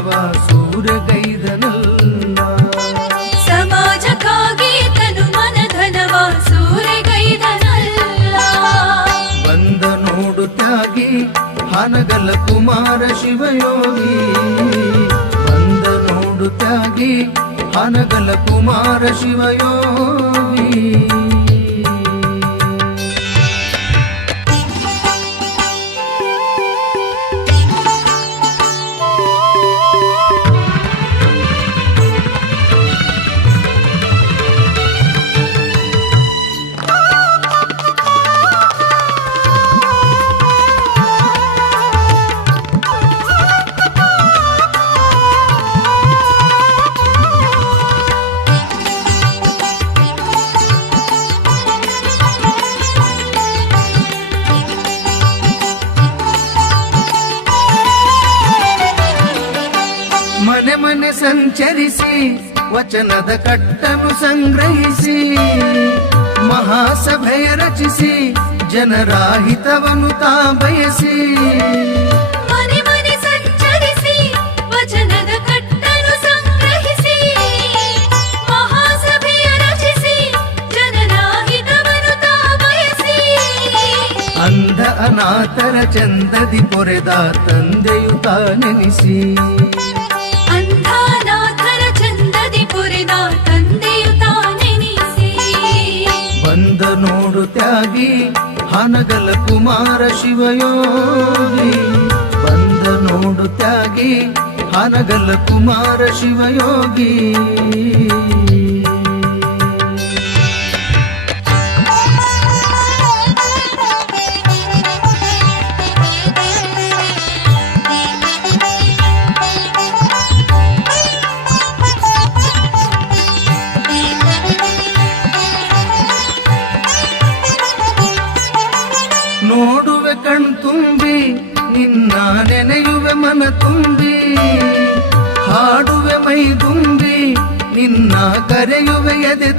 ಧನವ ಸೂರೆಗೈದನಲ್ಲ. ಸಮಾಜಕ್ಕಾಗಿ ತನು ಮನ ಧನವ ಸೂರೆಗೈದನಲ್ಲ. ಬಂದ ನೋಡು ತ್ಯಾಗಿ ಹಾನಗಲ್ಲ ಕುಮಾರ ಶಿವಯೋಗಿ. ಬಂದ ನೋಡು ತ್ಯಾಗಿ ಹಾನಗಲ್ಲ ಕುಮಾರ ಶಿವಯೋಗಿ. ಮನೆ ಮನೆ ಸಂಚರಿಸಿ ವಚನದ ಕಟ್ಟನ್ನು ಸಂಗ್ರಹಿಸಿ ಮಹಾಸಭೆಯ ರಚಿಸಿ ಜನರ ಹಿತವನ್ನು ತಾ ಬಯಸಿ. ಮನೆ ಮನೆ ಸಂಚರಿಸಿ ವಚನದ ಕಟ್ಟನ್ನು ಸಂಗ್ರಹಿಸಿ ಮಹಾಸಭೆಯ ರಚಿಸಿ ಜನರ ಹಿತವನ್ನು ತಾ ಬಯಸಿ. ಅಂಧ ಅನಾಥರ ಚಂದದಿ ಪೊರೆದ ತಂದೆಯು ತಾನೆನಿಸಿ. ಅಂಧನಾಥರ ಚಂದದಿ ಪೊರೆದ ತಂದೆಯು ತಾನೆನಿಸಿ. ಬಂದ ನೋಡು ತ್ಯಾಗಿ ಹಾನಗಲ್ಲ ಕುಮಾರ ಶಿವಯೋಗಿ. ಬಂದ ನೋಡು ತ್ಯಾಗಿ ಹಾನಗಲ್ಲ ಕುಮಾರ ಶಿವಯೋಗಿ. ನೋಡುವೆ ಕಣ್ತುಂಬಿ ನಿನ್ನ ನೆನೆಯುವೆ ಮನ ತುಂಬಿ. ಹಾಡುವೆ ಮೈ ತುಂಬಿ ನಿನ್ನ ಕರೆಯುವೆ ಎದೆ